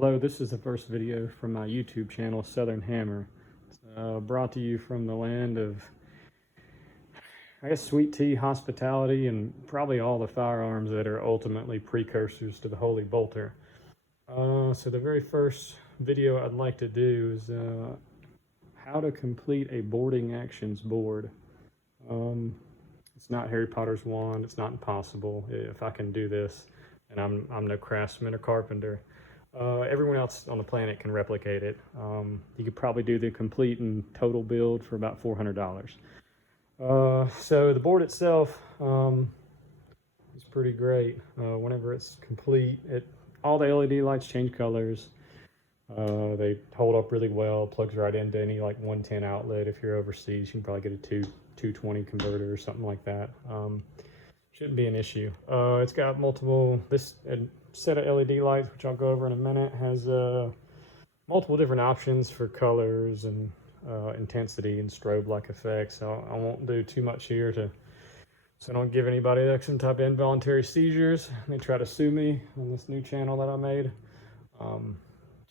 Hello, this is the first video from my YouTube channel, Southern Hammer. It's brought to you from the land of, I guess, sweet tea, hospitality, and probably all the firearms that are ultimately precursors to the Holy Bolter. So the very first video I'd like to do is how to complete a boarding actions board. It's not Harry Potter's wand, it's not impossible. If I can do this, and I'm no craftsman or carpenter, everyone else on the planet can replicate it. You could probably do the complete and total build for about $400. So the board itself is pretty great. Whenever it's complete, all the LED lights change colors. They hold up really well, plugs right into any like 110 outlet. If you're overseas, you can probably get a 220 converter or something like that. Shouldn't be an issue. It's got multiple, this set of LED lights, which I'll go over in a minute, has multiple different options for colors and intensity and strobe-like effects. So I won't do too much here so I don't give anybody like some type of involuntary seizures. They try to sue me on this new channel that I made.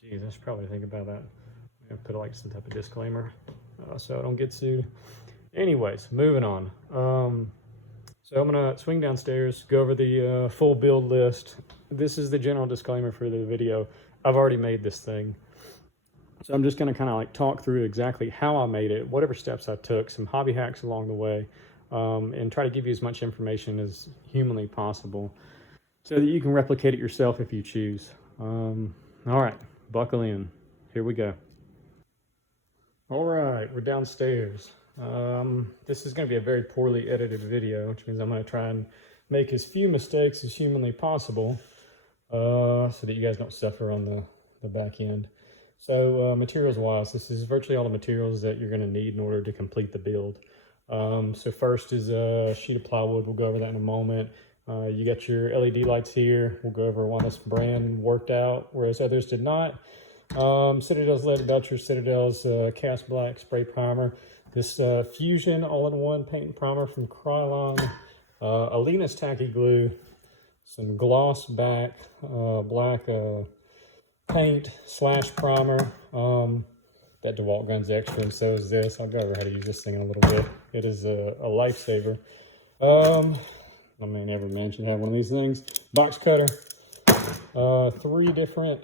Geez, I should probably think about that. I'm gonna put like some type of disclaimer so I don't get sued. Anyways, moving on. So I'm gonna swing downstairs, go over the full build list. This is the general disclaimer for the video. I've already made this thing. So I'm just gonna kind of like talk through exactly how I made it, whatever steps I took, some hobby hacks along the way, and try to give you as much information as humanly possible so that you can replicate it yourself if you choose. All right, buckle in, here we go. All right, we're downstairs. This is going to be a very poorly edited video, which means I'm going to try and make as few mistakes as humanly possible so that you guys don't suffer on the back end. So materials wise, this is virtually all the materials that you're going to need in order to complete the build. So first is a sheet of plywood. We'll go over that in a moment. You got your LED lights here. We'll go over one this brand worked out, whereas others did not. Citadel's lead, Belcher Citadel's cast black spray primer. This Fusion all-in-one paint and primer from Krylon, Alina's tacky glue, some gloss back black paint / primer. That DeWalt runs extra, and so is this. I'll go over how to use this thing in a little bit. It is a lifesaver. I mean, every man should have one of these things. Box cutter, 3 different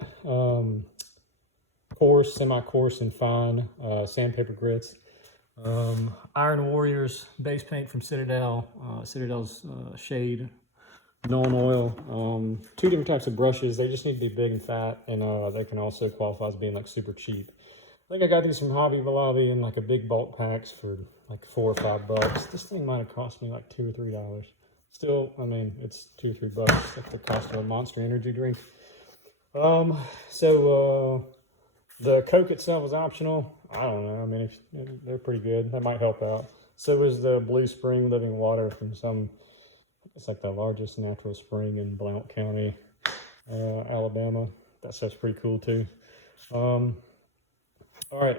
coarse, semi-coarse, and fine sandpaper grits. Iron Warriors base paint from Citadel, Citadel's shade, Nuln Oil. 2 different types of brushes. They just need to be big and fat, and they can also qualify as being like super cheap. I think I got these from Hobby Lobby in like a big bulk packs for like $4 or $5. This thing might have cost me like $2 or $3. Still, I mean, it's $2 or $3. That's the cost of a Monster Energy drink. The Coke itself is optional. I don't know. I mean, they're pretty good. That might help out. So is the Blue Spring Living Water from it's like the largest natural spring in Blount County, Alabama. That stuff's pretty cool too. All right.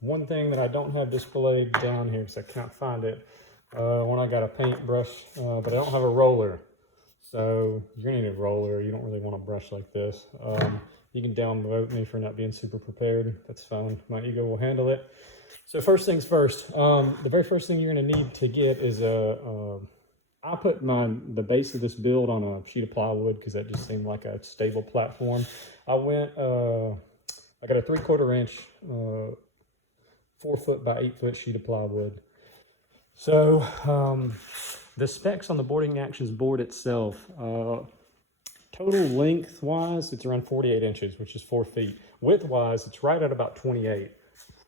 One thing that I don't have displayed down here because I can't find it. When I got a paintbrush, but I don't have a roller. So you're gonna need a roller. You don't really want a brush like this. You can downvote me for not being super prepared. That's fine. My ego will handle it. So first things first. The very first thing you're going to need to get is I put the base of this build on a sheet of plywood because that just seemed like a stable platform. I got a 3/4 inch, 4 foot by 8 foot sheet of plywood. So the specs on the boarding actions board itself. Total length-wise, it's around 48 inches, which is 4 feet. Width-wise, it's right at about 28.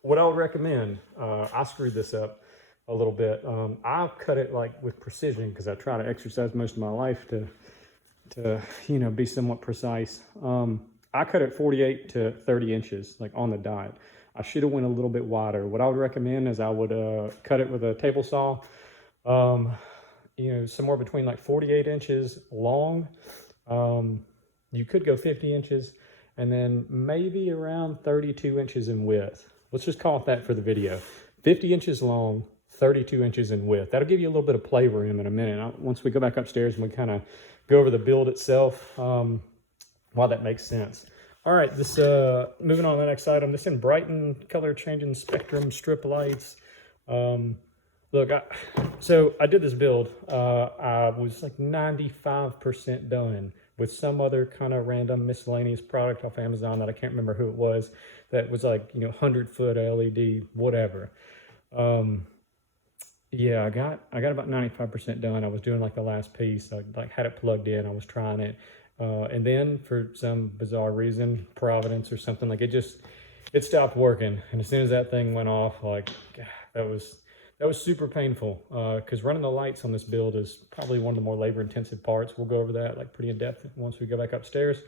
What I would recommend, I screwed this up a little bit. I cut it like with precision because I try to exercise most of my life to be somewhat precise. I cut it 48 to 30 inches, like on the dot. I should have went a little bit wider. What I would recommend is I would cut it with a table saw, somewhere between like 48 inches long. You could go 50 inches and then maybe around 32 inches in width. Let's just call it that for the video. 50 inches long, 32 inches in width. That'll give you a little bit of play room in a minute. Once we go back upstairs and we kind of go over the build itself, why that makes sense. All right, this moving on to the next item. This Enbrighten color changing spectrum strip lights. Look, so I did this build. I was like 95% done with some other kind of random miscellaneous product off Amazon that I can't remember who it was. That was like, you know, 100-foot LED, whatever. Yeah, I got about 95% done. I was doing like the last piece. I like had it plugged in. I was trying it, and then for some bizarre reason, Providence or something, like it stopped working. And as soon as that thing went off, like God, that was super painful. Because running the lights on this build is probably one of the more labor-intensive parts. We'll go over that like pretty in depth once we go back upstairs.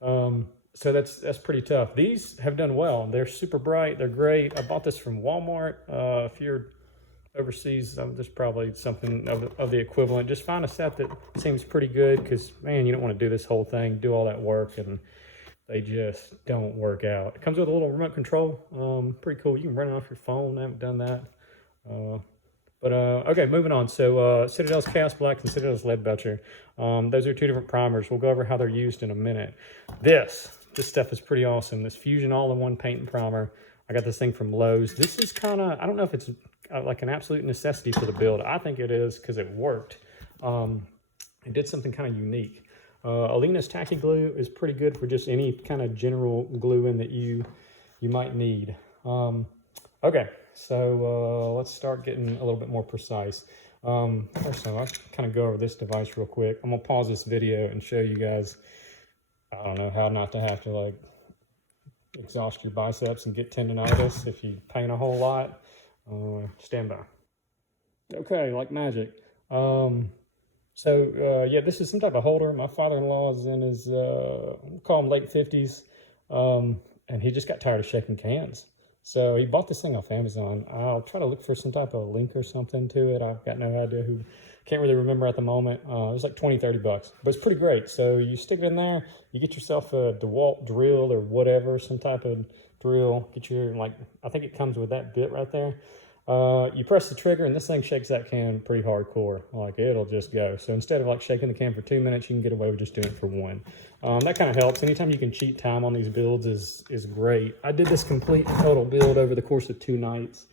So that's pretty tough. These have done well. They're super bright. They're great. I bought this from Walmart. If you're overseas, there's probably something of the equivalent. Just find a set that seems pretty good, because man, you don't want to do this whole thing, do all that work, and they just don't work out. It comes with a little remote control. Pretty cool. You can run it off your phone. I haven't done that. Okay, moving on. So Citadel's Chaos Black and Citadel's Lead Belcher. Those are two different primers. We'll go over how they're used in a minute. This stuff is pretty awesome. This Fusion all-in-one paint and primer. I got this thing from Lowe's. This is kind of, I don't know if it's like an absolute necessity for the build. I think it is, because it worked. It did something kind of unique. Aleena's Tacky Glue is pretty good for just any kind of general gluing that you might need. Okay, so let's start getting a little bit more precise. First of all, let's kind of go over this device real quick. I'm gonna pause this video and show you guys, I don't know, how not to have to like exhaust your biceps and get tendonitis if you paint a whole lot. Stand by. Okay, like magic. Yeah, this is some type of holder. My father-in-law is in his, we'll call him late 50s, and he just got tired of shaking cans. So he bought this thing off Amazon. I'll try to look for some type of link or something to it. I've got no idea who, can't really remember at the moment. It was like 20, 30 bucks, but it's pretty great. So you stick it in there, you get yourself a DeWalt drill or whatever, some type of drill, get your, like, I think it comes with that bit right there. You press the trigger and this thing shakes that can pretty hardcore. Like, it'll just go. So instead of like shaking the can for 2 minutes, you can get away with just doing it for 1. That kind of helps. Anytime you can cheat time on these builds is great. I did this complete and total build over the course of 2 nights.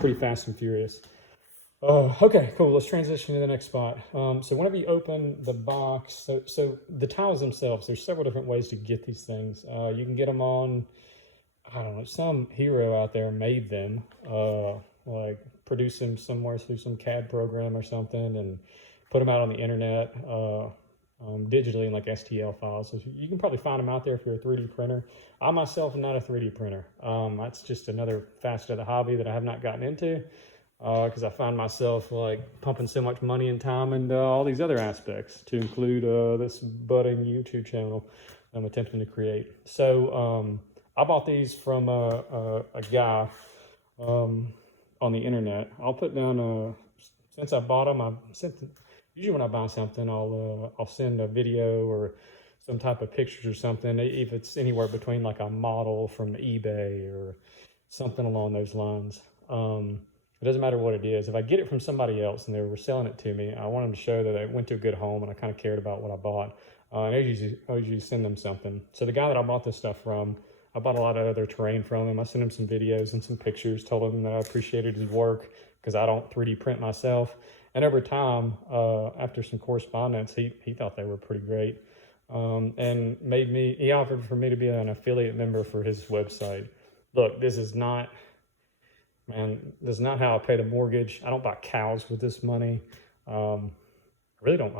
Pretty fast and furious. Okay, cool. Let's transition to the next spot. So whenever you open the box, so the tiles themselves, there's several different ways to get these things. You can get them on, I don't know, some hero out there made them, like produce them somewhere through some CAD program or something and put them out on the internet digitally in like STL files. So you can probably find them out there if you're a 3D printer. I myself am not a 3D printer. That's just another facet of the hobby that I have not gotten into, because I find myself like pumping so much money and time into all these other aspects, to include this budding YouTube channel I'm attempting to create. So I bought these from a guy on the internet. I'll put down, since I bought them, usually when I buy something, I'll send a video or some type of pictures or something, if it's anywhere between like a model from eBay or something along those lines. It doesn't matter what it is. If I get it from somebody else and they were selling it to me, I want them to show that it went to a good home and I kind of cared about what I bought. And I usually send them something. So the guy that I bought this stuff from, I bought a lot of other terrain from him. I sent him some videos and some pictures, told him that I appreciated his work because I don't 3D print myself. And over time, after some correspondence, he thought they were pretty great. And he offered for me to be an affiliate member for his website. Look, this is not how I pay the mortgage. I don't buy cows with this money. I really don't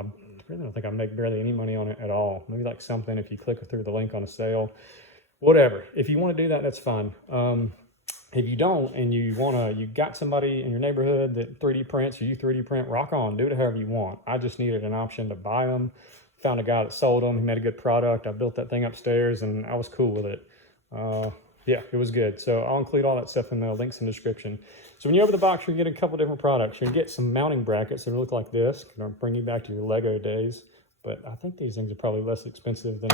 think I make barely any money on it at all. Maybe like something if you click through the link on a sale. Whatever. If you want to do that, that's fine. If you don't, and you got somebody in your neighborhood that 3D prints, or you 3D print, rock on, do it however you want. I just needed an option to buy them. Found a guy that sold them. He made a good product. I built that thing upstairs, and I was cool with it. Yeah, it was good. So I'll include all that stuff in the links in the description. So when you open the box, you're going to get a couple different products. You're going to get some mounting brackets that look like this. Going to bring you back to your Lego days. But I think these things are probably less expensive than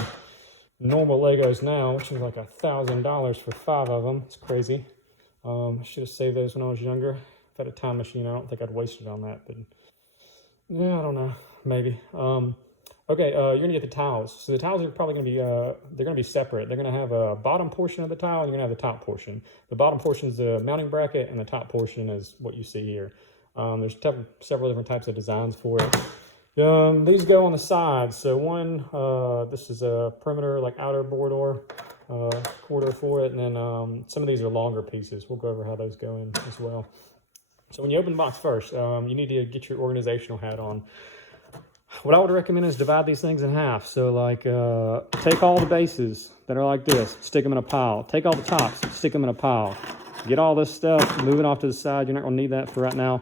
normal Legos now, which is like $1,000 for 5 of them. It's crazy. I should have saved those when I was younger. If I had a time machine, I don't think I'd waste it on that. But yeah, I don't know. Maybe. Okay, you're gonna get the tiles. So the tiles are probably gonna be, they're gonna be separate. They're gonna have a bottom portion of the tile, and you're gonna have the top portion. The bottom portion is the mounting bracket, and the top portion is what you see here. There's several different types of designs for it. These go on the sides. So one, this is a perimeter, like outer border, quarter for it, and then some of these are longer pieces. We'll go over how those go in as well. So when you open the box first, you need to get your organizational hat on. What I would recommend is divide these things in half. So like, take all the bases that are like this, stick them in a pile. Take all the tops, stick them in a pile. Get all this stuff, move it off to the side. You're not gonna need that for right now.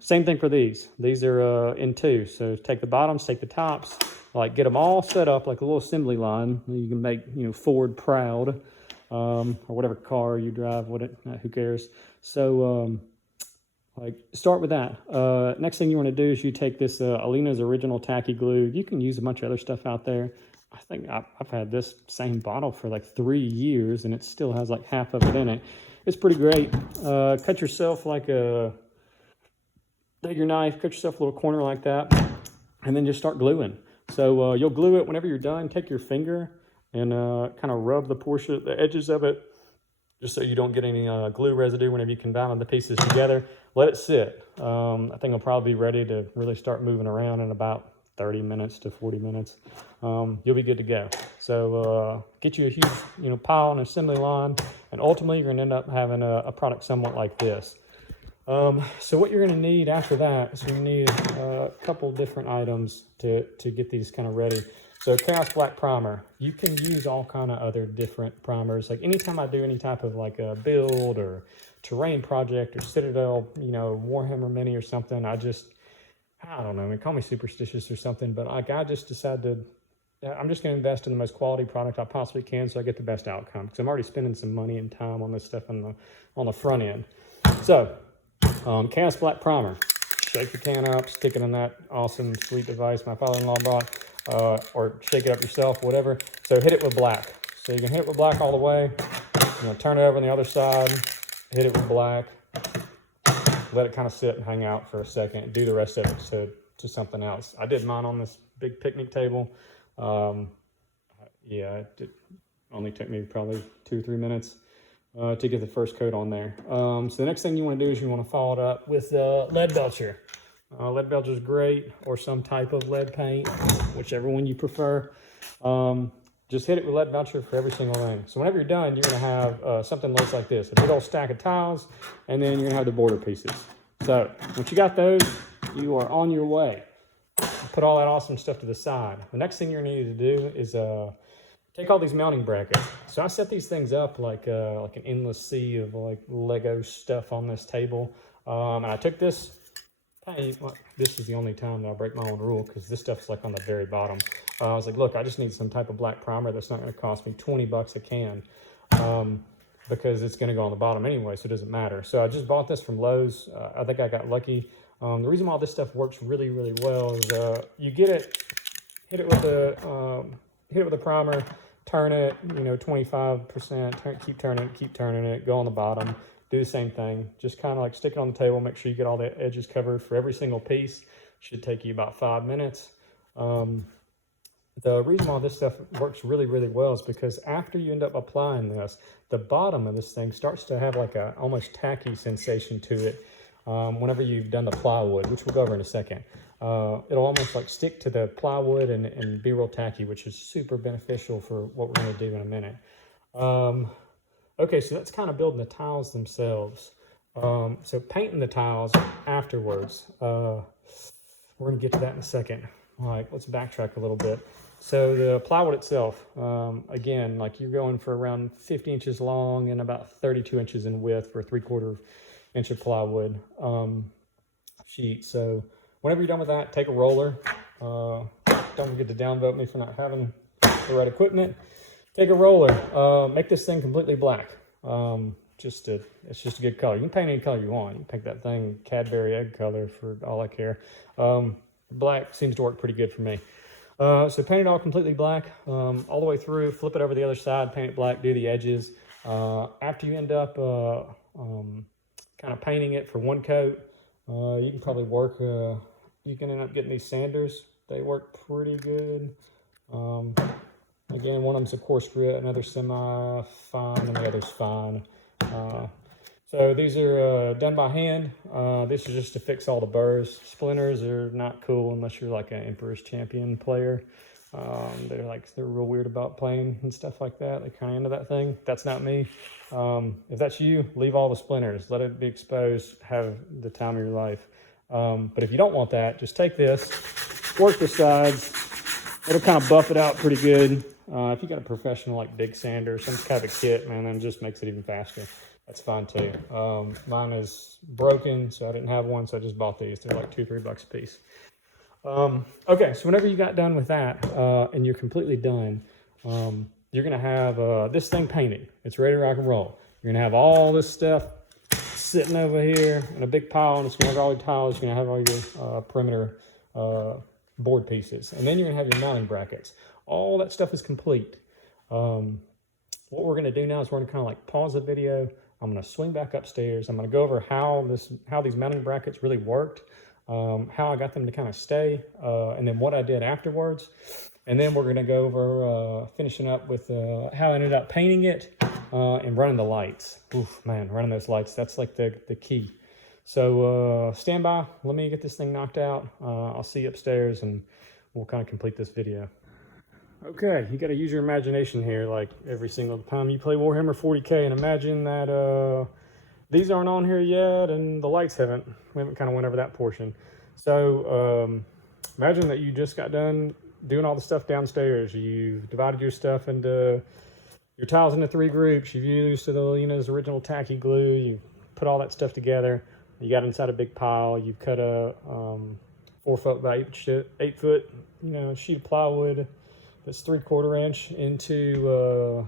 Same thing for these. These are in two. So take the bottoms, take the tops, like get them all set up like a little assembly line. You can make, you know, Ford proud, or whatever car you drive, who cares. So, like start with that. Next thing you want to do is you take this Aleena's original tacky glue. You can use a bunch of other stuff out there. I think I've had this same bottle for like 3 years and it still has like half of it in it. It's pretty great. Cut yourself like take your knife, cut yourself a little corner like that, and then just start gluing. So you'll glue it whenever you're done. Take your finger and kind of rub the edges of it, just so you don't get any glue residue whenever you combine the pieces together. Let it sit. I think it'll probably be ready to really start moving around in about 30 minutes to 40 minutes. You'll be good to go. So get you a huge pile and assembly line, and ultimately you're gonna end up having a product somewhat like this. So what you're gonna need after that is you're gonna need a couple different items to get these kind of ready. So Chaos Black primer. You can use all kind of other different primers. Like anytime I do any type of like a build or terrain project or Citadel, Warhammer mini or something, I don't know, I mean, call me superstitious or something, but like I just decided I'm just going to invest in the most quality product I possibly can so I get the best outcome, because I'm already spending some money and time on this stuff on the front end. So Chaos Black primer. Shake the can up, stick it in that awesome sweet device my father-in-law bought. Or shake it up yourself, whatever. So hit it with black. So you can hit it with black all the way. Turn it over on the other side, hit it with black, let it kind of sit and hang out for a second, do the rest of it to something else. I did mine on this big picnic table. Yeah, it only took me probably 2 or 3 minutes to get the first coat on there. So the next thing you want to do is you want to follow it up with lead Belcher. Lead Belcher is great, or some type of lead paint, whichever one you prefer. Just hit it with lead Belcher for every single thing. So whenever you're done, you're going to have something looks like this, a big old stack of tiles, and then you're going to have the border pieces. So once you got those, you are on your way. Put all that awesome stuff to the side. The next thing you're going to need to do is take all these mounting brackets. So I set these things up like an endless sea of like Lego stuff on this table. And I took this paint. Well, this is the only time that I break my own rule, because this stuff's like on the very bottom. I was like, look, I just need some type of black primer that's not going to cost me 20 bucks a can, because it's going to go on the bottom anyway, so it doesn't matter. So I just bought this from Lowe's. I think I got lucky. The reason why all this stuff works really, really well is you get it, hit it with the primer, turn it, 25%, keep turning it, go on the bottom. Do the same thing. Just kind of like stick it on the table. Make sure you get all the edges covered for every single piece. Should take you about 5 minutes. The reason why this stuff works really, really well is because after you end up applying this, the bottom of this thing starts to have like a almost tacky sensation to it whenever you've done the plywood, which we'll go over in a second. It'll almost like stick to the plywood and be real tacky, which is super beneficial for what we're going to do in a minute. Okay, so that's kind of building the tiles themselves. So painting the tiles afterwards. We're going to get to that in a second. All right, let's backtrack a little bit. So the plywood itself, again, like you're going for around 50 inches long and about 32 inches in width for a 3/4 inch of plywood sheet. So whenever you're done with that, take a roller. Don't forget to downvote me for not having the right equipment. Take a roller, make this thing completely black. It's just a good color. You can paint any color you want. You can paint that thing Cadbury egg color for all I care. Black seems to work pretty good for me. So paint it all completely black, all the way through, flip it over the other side, paint it black, do the edges. After you end up kind of painting it for one coat, you can probably you can end up getting these sanders. They work pretty good. Again, one of them's a coarse grit, another semi-fine, and the other's fine. So these are done by hand. This is just to fix all the burrs. Splinters are not cool unless you're like an Emperor's Champion player. They're real weird about playing and stuff like that. They're kind of into that thing. That's not me. If that's you, leave all the splinters. Let it be exposed. Have the time of your life. But if you don't want that, just take this, work the sides. It'll kind of buff it out pretty good. If you got a professional like Big Sander or some kind of a kit, man, then just makes it even faster. That's fine too. Mine is broken, so I didn't have one, so I just bought these. They're like $2-3 a piece. Okay, so whenever you got done with that and you're completely done, you're gonna have this thing painted. It's ready to rock and roll. You're gonna have all this stuff sitting over here in a big pile, and it's gonna have all your tiles. You're gonna have all your perimeter board pieces, and then you're gonna have your mounting brackets. All that stuff is complete. What we're gonna do now is we're gonna kind of like pause the video. I'm gonna swing back upstairs. I'm gonna go over how these mounting brackets really worked, how I got them to kind of stay, and then what I did afterwards. And then we're gonna go over finishing up with how I ended up painting it and running the lights. Oof, man, running those lights, that's like the key. So stand by, let me get this thing knocked out. I'll see you upstairs and we'll kind of complete this video. Okay, you got to use your imagination here, like every single time you play Warhammer 40K, and imagine that these aren't on here yet and the lights haven't. We haven't kind of went over that portion. So imagine that you just got done doing all the stuff downstairs. You've divided your stuff into your tiles into 3 groups. You've used Cidadel's original tacky glue. You put all that stuff together. You got inside a big pile. You've cut a 4 foot by 8 foot, sheet of plywood that's 3/4 inch into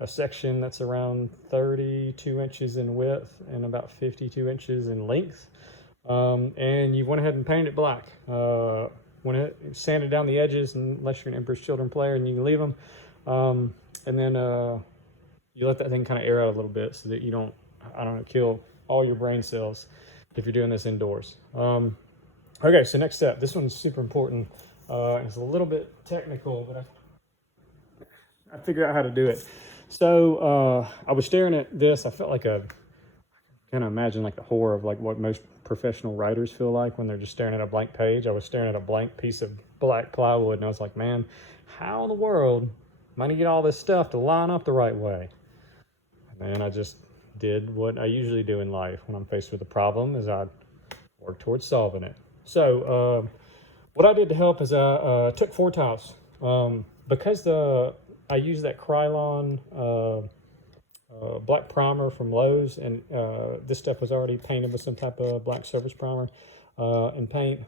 a section that's around 32 inches in width and about 52 inches in length. And you went ahead and painted it black. Went ahead, sanded down the edges, unless you're an Emperor's Children player and you can leave them. And then you let that thing kind of air out a little bit so that you don't, kill all your brain cells if you're doing this indoors. Okay, so next step. This one's super important. It's a little bit technical, but I figured out how to do it. So I was staring at this. I felt like kind of imagine like the horror of like what most professional writers feel like when they're just staring at a blank page. I was staring at a blank piece of black plywood, and I was like, man, how in the world am I gonna get all this stuff to line up the right way? And then I just did what I usually do in life when I'm faced with a problem, is I work towards solving it. So what I did to help is I took 4 tiles. Because I used that Krylon black primer from Lowe's, and this stuff was already painted with some type of black surface primer and paint.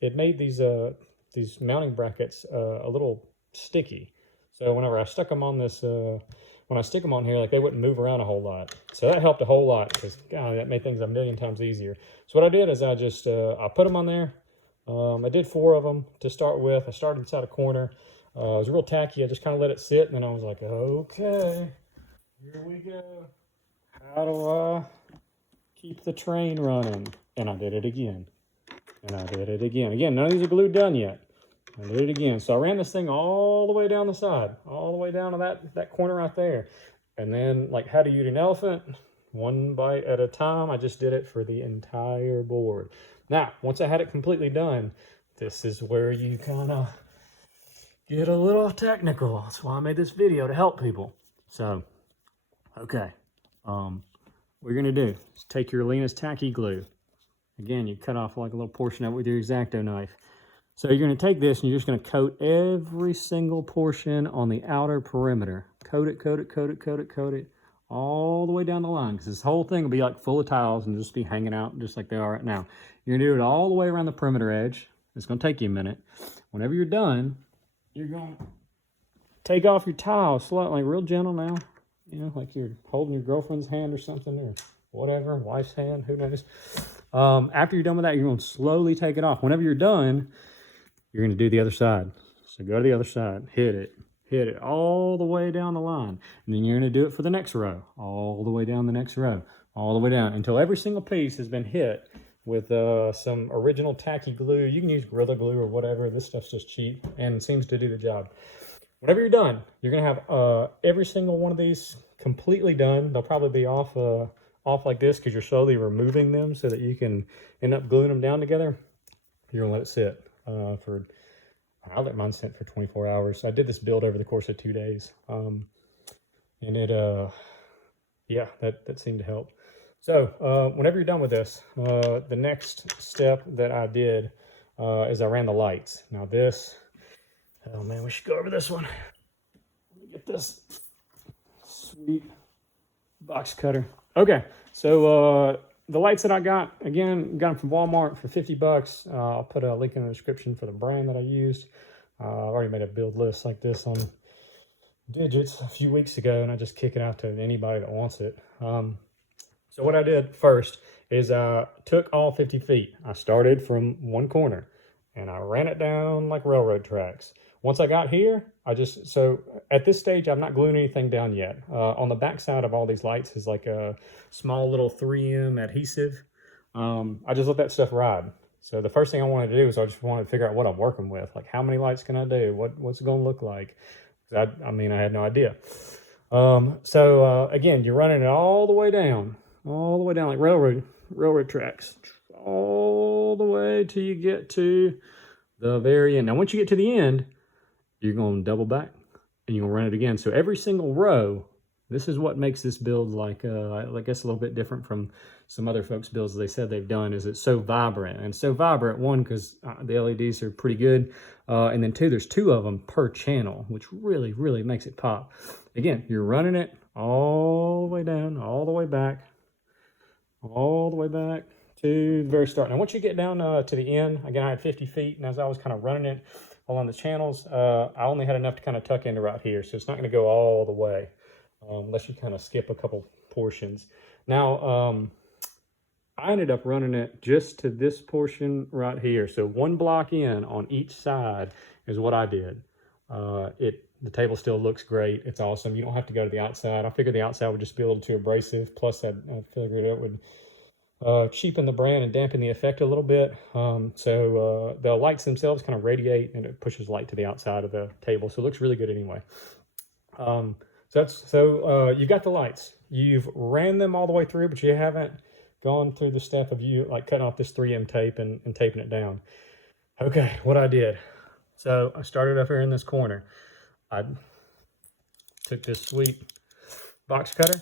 It made these mounting brackets a little sticky. So whenever I stuck them on this, when I stick them on here, like they wouldn't move around a whole lot. So that helped a whole lot, because God, that made things a million times easier. So what I did is I just I put them on there. I did 4 of them to start with. I started inside a corner. It was real tacky. I just kind of let it sit, and then I was like, okay, here we go. How do I keep the train running? And I did it again. And I did it again. Again, none of these are glued down yet. I did it again. So I ran this thing all the way down the side, all the way down to that corner right there. And then, like how to eat an elephant, 1 bite at a time, I just did it for the entire board. Now, once I had it completely done, this is where you kind of get a little technical. That's why I made this video, to help people. So, okay. What you're going to do is take your Lena's tacky glue. Again, you cut off like a little portion of it with your X-Acto knife. So you're going to take this and you're just going to coat every single portion on the outer perimeter. Coat it, coat it, coat it, coat it, coat it, all the way down the line, because this whole thing will be like full of tiles and just be hanging out just like they are right now. You're going to do it all the way around the perimeter edge. It's going to take you a minute. Whenever you're done, you're going to take off your tile slightly, real gentle now. Like you're holding your girlfriend's hand or something, or whatever, wife's hand, who knows. After you're done with that, you're going to slowly take it off. Whenever you're done, you're going to do the other side. So go to the other side, hit it all the way down the line. And then you're going to do it for the next row, all the way down the next row, all the way down until every single piece has been hit. with some original tacky glue. You can use Gorilla Glue or whatever. This stuff's just cheap and seems to do the job. Whenever you're done, you're gonna have every single one of these completely done. They'll probably be off like this because you're slowly removing them so that you can end up gluing them down together. You're gonna let it sit I let mine sit for 24 hours. So I did this build over the course of 2 days, and it yeah, that seemed to help. So whenever you're done with this, the next step that I did is I ran the lights. Now this, oh man, we should go over this one. Let me get this sweet box cutter. Okay, so the lights that I got, again, got them from Walmart for 50 bucks. I'll put a link in the description for the brand that I used. I've already made a build list like this on Digits a few weeks ago, and I just kick it out to anybody that wants it. So what I did first is I took all 50 feet. I started from one corner, and I ran it down like railroad tracks. Once I got here, so at this stage, I'm not gluing anything down yet. On the back side of all these lights is like a small little 3M adhesive. I just let that stuff ride. So the first thing I wanted to do is I just wanted to figure out what I'm working with. Like, how many lights can I do? What's it going to look like? I mean, I had no idea. Again, you're running it all the way down like railroad tracks, all the way till you get to the very end. Now, once you get to the end, you're going to double back and you're going to run it again. So every single row, this is what makes this build like, I guess a little bit different from some other folks' builds they said they've done, is it's so vibrant. And so vibrant, one, because the LEDs are pretty good. And then two, there's 2 of them per channel, which really, really makes it pop. Again, you're running it all the way down, all the way back to the very start. Now, once you get down to the end, again, I had 50 feet, and as I was kind of running it along the channels, I only had enough to kind of tuck into right here. So it's not going to go all the way unless you kind of skip a couple portions. Now, I ended up running it just to this portion right here. So 1 block in on each side is what I did. The table still looks great. It's awesome. You don't have to go to the outside. I figured the outside would just be a little too abrasive. Plus, I figured it would cheapen the brand and dampen the effect a little bit. The lights themselves kind of radiate, and it pushes light to the outside of the table. So it looks really good anyway. You've got the lights. You've ran them all the way through, but you haven't gone through the step of like cutting off this 3M tape and taping it down. Okay, what I did. So I started up here in this corner. I took this sweet box cutter,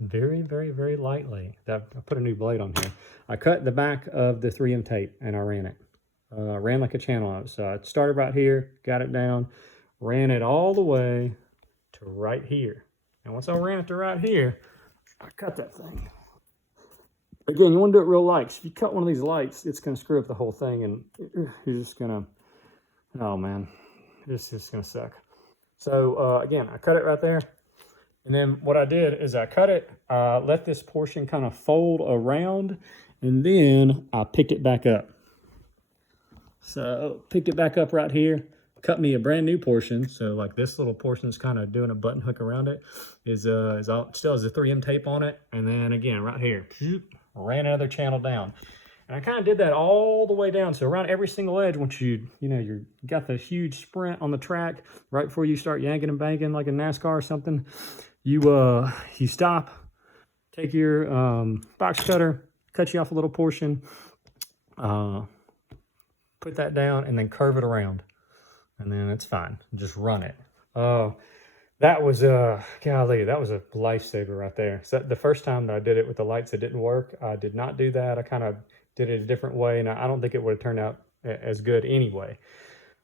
very, very, very lightly. I put a new blade on here. I cut the back of the 3M tape and I ran it. Ran like a channel on it. So I started right here, got it down, ran it all the way to right here. And once I ran it to right here, I cut that thing. Again, you want to do it real light. If you cut one of these lights, it's going to screw up the whole thing, and you're just going to, oh man, it's just going to suck. So again, I cut it right there. And then what I did is I cut it, let this portion kind of fold around, and then I picked it back up. So picked it back up right here, cut me a brand new portion. So like this little portion is kind of doing a button hook around it, still has a 3M tape on it. And then again, right here, ran another channel down. And I kind of did that all the way down. So around every single edge, once you got the huge sprint on the track, right before you start yanking and banking like a NASCAR or something, you stop, take your box cutter, cut you off a little portion, put that down, and then curve it around. And then it's fine. Just run it. That was golly, that was a lifesaver right there. So the first time that I did it with the lights, it didn't work. I did not do that. I kind of did it a different way, and I don't think it would have turned out as good anyway.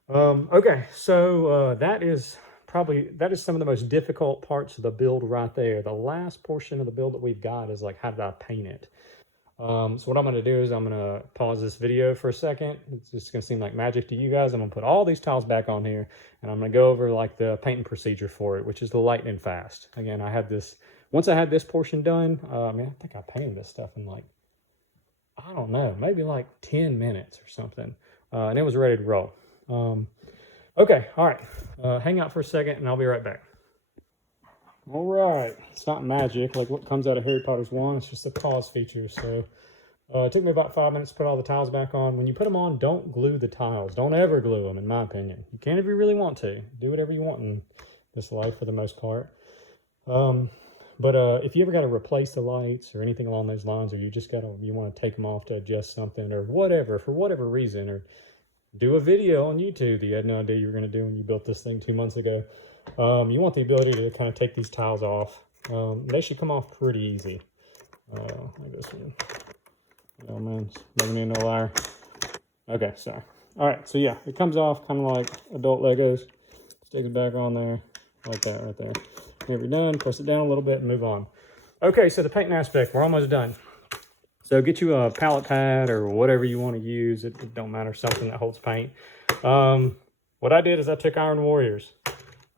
Okay, so that is some of the most difficult parts of the build right there. The last portion of the build that we've got is like, how did I paint it? So what I'm going to do is I'm going to pause this video for a second. It's just going to seem like magic to you guys. I'm going to put all these tiles back on here, and I'm going to go over like the painting procedure for it, which is the lightning fast. Again, once I had this portion done, I think I painted this stuff in like, I don't know, maybe like 10 minutes or something. And it was ready to roll. Okay, all right. Hang out for a second, and I'll be right back. All right, it's not magic like what comes out of Harry Potter's wand. It's just a pause feature. So It took me about 5 minutes to put all the tiles back on. When you put them on, don't glue the tiles. Don't ever glue them, in my opinion. You can if you really want to. Do whatever you want in this life for the most part. But if you ever got to replace the lights or anything along those lines, or you want to take them off to adjust something or whatever, for whatever reason, or do a video on YouTube that you had no idea you were going to do when you built this thing 2 months ago, you want the ability to kind of take these tiles off. They should come off pretty easy. Like this one. Oh man, it's never knew no liar. Okay, sorry. All right, so yeah, it comes off kind of like adult Legos. Sticks back on there, like that right there. Whenever you're done, press it down a little bit and move on. Okay, so the painting aspect, we're almost done. So get you a palette pad or whatever you want to use. It don't matter, something that holds paint. What I did is I took Iron Warriors.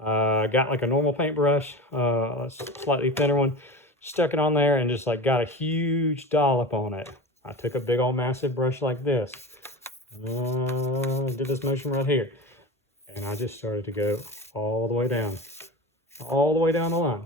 Got like a normal paintbrush, a slightly thinner one, stuck it on there and just like got a huge dollop on it. I took a big old massive brush like this. Did this motion right here. And I just started to go all the way down the line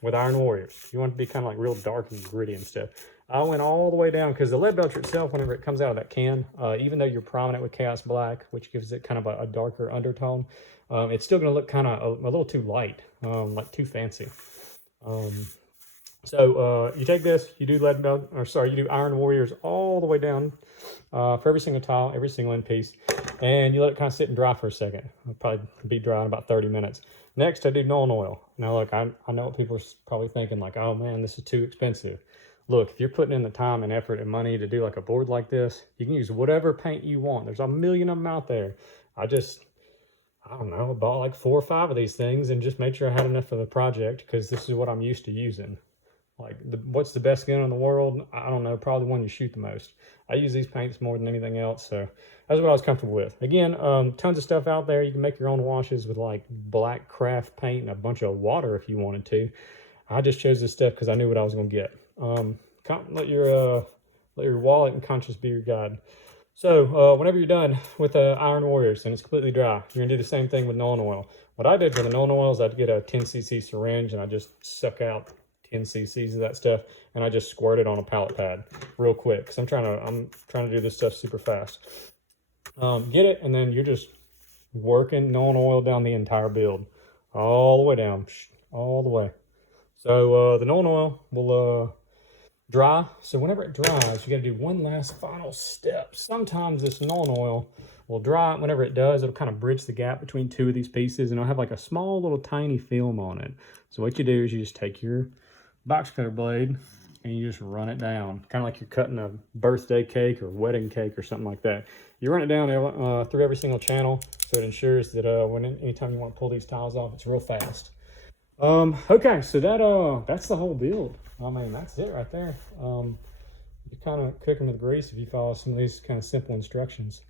with Iron Warriors. You want it to be kind of like real dark and gritty and stuff. I went all the way down because the lead belcher itself, whenever it comes out of that can, even though you're priming it with Chaos Black, which gives it kind of a darker undertone, it's still going to look kind of a little too light, like too fancy. So you take this, you do you do Iron Warriors all the way down for every single tile, every single end piece, and you let it kind of sit and dry for a second. It'll probably be dry in about 30 minutes. Next, I do Nuln Oil. Now, look, I know what people are probably thinking, like, oh man, this is too expensive. Look, if you're putting in the time and effort and money to do like a board like this, you can use whatever paint you want. There's a million of them out there. I don't know, I bought like 4 or 5 of these things and just made sure I had enough for the project because this is what I'm used to using. Like, what's the best gun in the world? I don't know, probably the one you shoot the most. I use these paints more than anything else, so that's what I was comfortable with. Again, tons of stuff out there. You can make your own washes with like black craft paint and a bunch of water if you wanted to. I just chose this stuff because I knew what I was going to get. Let your wallet and conscience be your guide. So whenever you're done with Iron Warriors and it's completely dry, you're going to do the same thing with Nuln Oil. What I did for the Nuln Oil is I'd get a 10cc syringe and I just suck out 10 cc's of that stuff and I just squirt it on a palette pad real quick because I'm trying to do this stuff super fast. Get it, and then you're just working Nuln Oil down the entire build, all the way down, all the way. So the Nuln Oil will dry. So whenever it dries, you got to do one last final step. Sometimes this Nuln Oil will dry. Whenever it does, it'll kind of bridge the gap between 2 of these pieces, and it'll have like a small little tiny film on it. So what you do is you just take your box cutter blade and you just run it down, kind of like you're cutting a birthday cake or wedding cake or something like that. You run it down through every single channel, so it ensures that anytime you want to pull these tiles off, it's real fast. Okay, so that's the whole build. I mean, that's it right there. You're kind of cooking with grease if you follow some of these kind of simple instructions.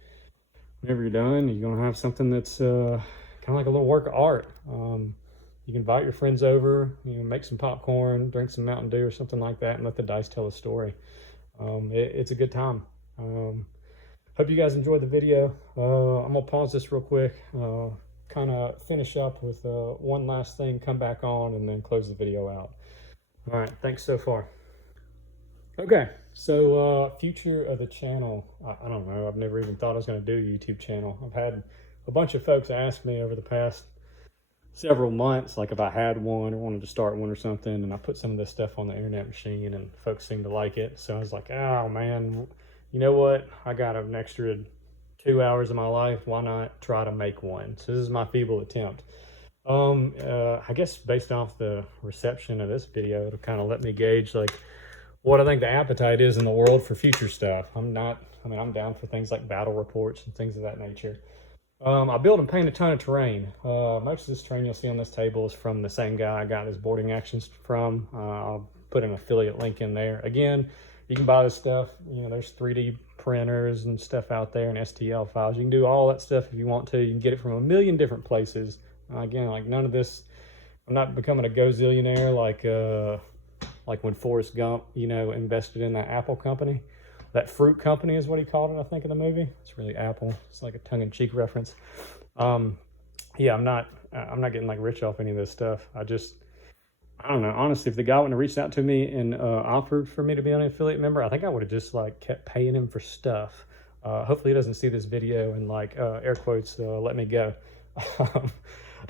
Whenever you're done, you're gonna have something that's kind of like a little work of art. You can invite your friends over, make some popcorn, drink some Mountain Dew or something like that, and let the dice tell a story. It's a good time. Hope you guys enjoyed the video. I'm gonna pause this real quick, kind of finish up with one last thing, come back on, and then close the video out. All right, thanks so far. Okay, so future of the channel. I don't know, I've never even thought I was gonna do a YouTube channel. I've had a bunch of folks ask me over the past several months, like if I had one or wanted to start one or something, and I put some of this stuff on the internet machine and folks seem to like it. So I was like, oh man, you know what? I got an extra 2 hours of my life. Why not try to make one? So this is my feeble attempt. I guess based off the reception of this video, it'll kind of let me gauge like what I think the appetite is in the world for future stuff. I'm down for things like battle reports and things of that nature. I build and paint a ton of terrain. Most of this terrain you'll see on this table is from the same guy I got his boarding actions from. I'll put an affiliate link in there. Again, you can buy this stuff. There's 3D printers and stuff out there and STL files. You can do all that stuff if you want to. You can get it from a million different places. Again, like none of this, I'm not becoming a gazillionaire like when Forrest Gump, invested in that Apple company. That fruit company is what he called it, I think, in the movie. It's really Apple. It's like a tongue-in-cheek reference. Yeah, I'm not getting like rich off any of this stuff. I don't know. Honestly, if the guy wouldn't have reached out to me and offered for me to be an affiliate member, I think I would have just like kept paying him for stuff. Hopefully he doesn't see this video and like air quotes, let me go.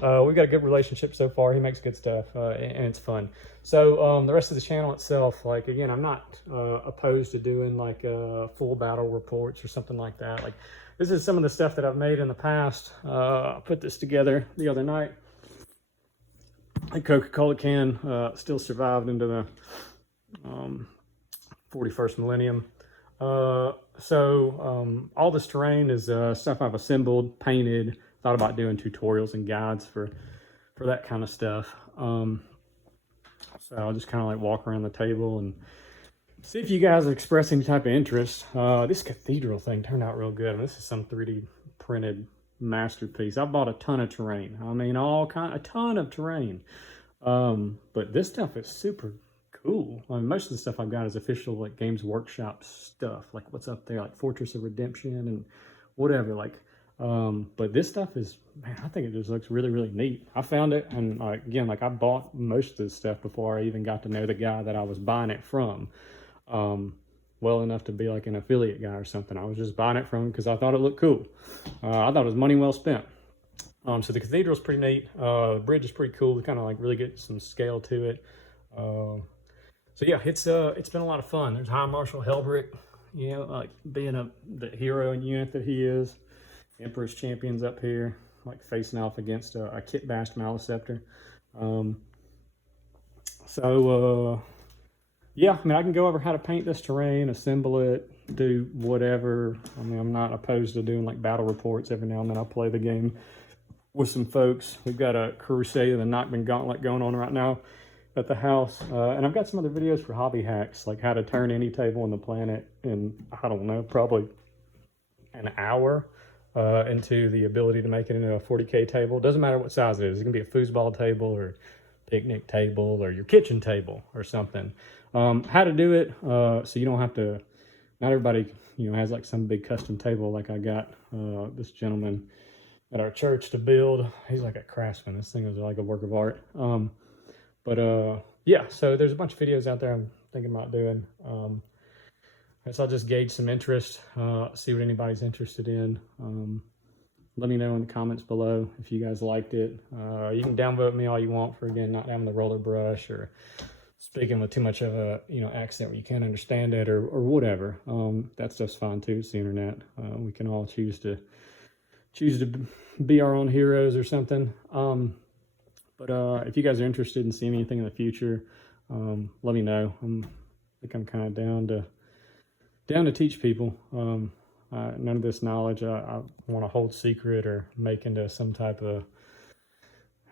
We've got a good relationship so far. He makes good stuff and it's fun. So the rest of the channel itself, like again, I'm not opposed to doing like full battle reports or something like that. Like this is some of the stuff that I've made in the past. I put this together the other night. A Coca-Cola can still survived into the 41st millennium. All this terrain is stuff I've assembled, painted, thought about doing tutorials and guides for that kind of stuff. So I'll just kind of like walk around the table and see if you guys express any type of interest. This cathedral thing turned out real good. I mean, this is some 3D printed masterpiece. I bought a ton of terrain. I mean, a ton of terrain. But this stuff is super cool. I mean, most of the stuff I've got is official like Games Workshop stuff, like what's up there, like Fortress of Redemption and whatever. Like, but this stuff is, man, I think it just looks really, really neat. I found it, and again, like I bought most of this stuff before I even got to know the guy that I was buying it from. Well enough to be like an affiliate guy or something. I was just buying it from him because I thought it looked cool. I thought it was money well spent. So the cathedral's pretty neat. The bridge is pretty cool to kind of like really get some scale to it. So yeah, it's been a lot of fun. There's High Marshal Helbrick, you know, like being the hero and unit that he is. Emperor's Champions up here, like facing off against a kit-bashed Maliceptor. Yeah, I mean, I can go over how to paint this terrain, assemble it, do whatever. I mean, I'm not opposed to doing like battle reports every now and then. I'll play the game with some folks. We've got a Crusade of the Knockman Gauntlet going on right now at the house. And I've got some other videos for hobby hacks, like how to turn any table on the planet in, I don't know, probably an hour into the ability to make it into a 40K table. Doesn't matter what size it is. It can be a foosball table or picnic table or your kitchen table or something. How to do it so you don't have to, not everybody, you know, has like some big custom table like I got this gentleman at our church to build. He's like a craftsman. This thing is like a work of art. Yeah, so there's a bunch of videos out there I'm thinking about doing. So I'll just gauge some interest, see what anybody's interested in. Let me know in the comments below if you guys liked it. You can downvote me all you want for, again, not having the roller brush or speaking with too much of a, you know, accent where you can't understand it or whatever. That stuff's fine too. It's the internet. We can all choose to be our own heroes or something. If you guys are interested in seeing anything in the future, let me know. I think I'm kind of down to teach people. None of this knowledge I want to hold secret or make into some type of,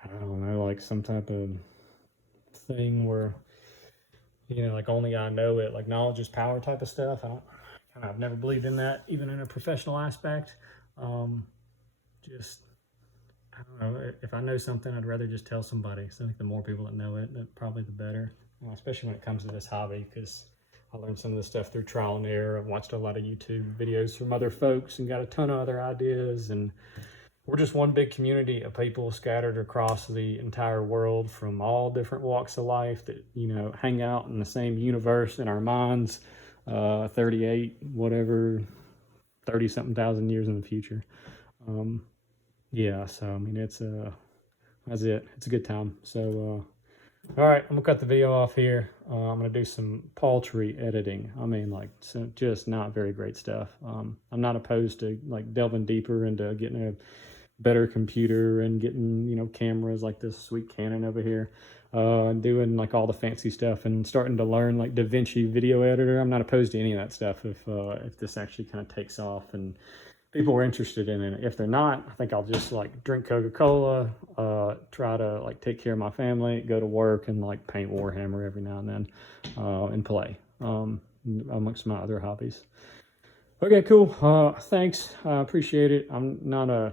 I don't know, like some type of thing where, you know, like only I know it, like knowledge is power type of stuff. I've never believed in that, even in a professional aspect. Just, I don't know, if I know something, I'd rather just tell somebody. So I think the more people that know it, probably the better, especially when it comes to this hobby, because I learned some of this stuff through trial and error. I've watched a lot of YouTube videos from other folks and got a ton of other ideas. And we're just one big community of people scattered across the entire world from all different walks of life that, you know, hang out in the same universe in our minds, 38, whatever, 30-something thousand years in the future. Yeah, so, I mean, that's it. It's a good time. So, all right, I'm gonna cut the video off here. I'm gonna do some paltry editing. I mean, like, so just not very great stuff. I'm not opposed to like delving deeper into getting a better computer and getting, you know, cameras like this sweet Canon over here, doing like all the fancy stuff and starting to learn like DaVinci video editor. I'm not opposed to any of that stuff if this actually kind of takes off and people are interested in it. If they're not, I think I'll just like drink Coca-Cola, try to like take care of my family, go to work, and like paint Warhammer every now and then, and play amongst my other hobbies. Okay, cool. Thanks. I appreciate it. I'm not a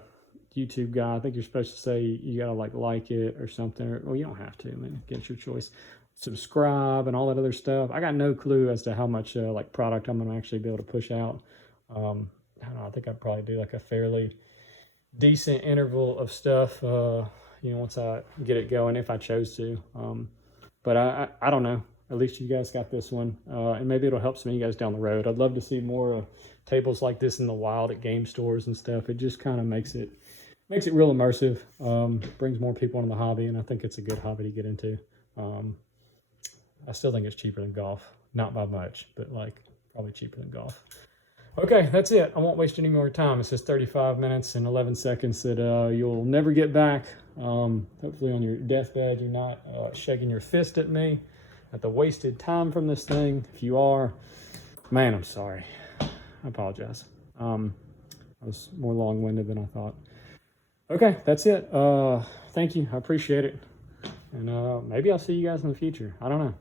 YouTube guy. I think you're supposed to say you gotta like it or something. Well, you don't have to, man. Get your choice. Subscribe and all that other stuff. I got no clue as to how much like product I'm gonna actually be able to push out. I don't know, I think I'd probably do like a fairly decent interval of stuff, you know, once I get it going, if I chose to. But I don't know. At least you guys got this one, and maybe it'll help some of you guys down the road. I'd love to see more tables like this in the wild at game stores and stuff. It just kind of makes it real immersive, brings more people into the hobby, and I think it's a good hobby to get into. I still think it's cheaper than golf. Not by much, but like probably cheaper than golf. Okay, that's it. I won't waste any more time. It says 35 minutes and 11 seconds that you'll never get back. Hopefully on your deathbed you're not shaking your fist at me at the wasted time from this thing. If you are, man, I'm sorry. I apologize. I was more long-winded than I thought. Okay, that's it. Thank you. I appreciate it. And maybe I'll see you guys in the future. I don't know.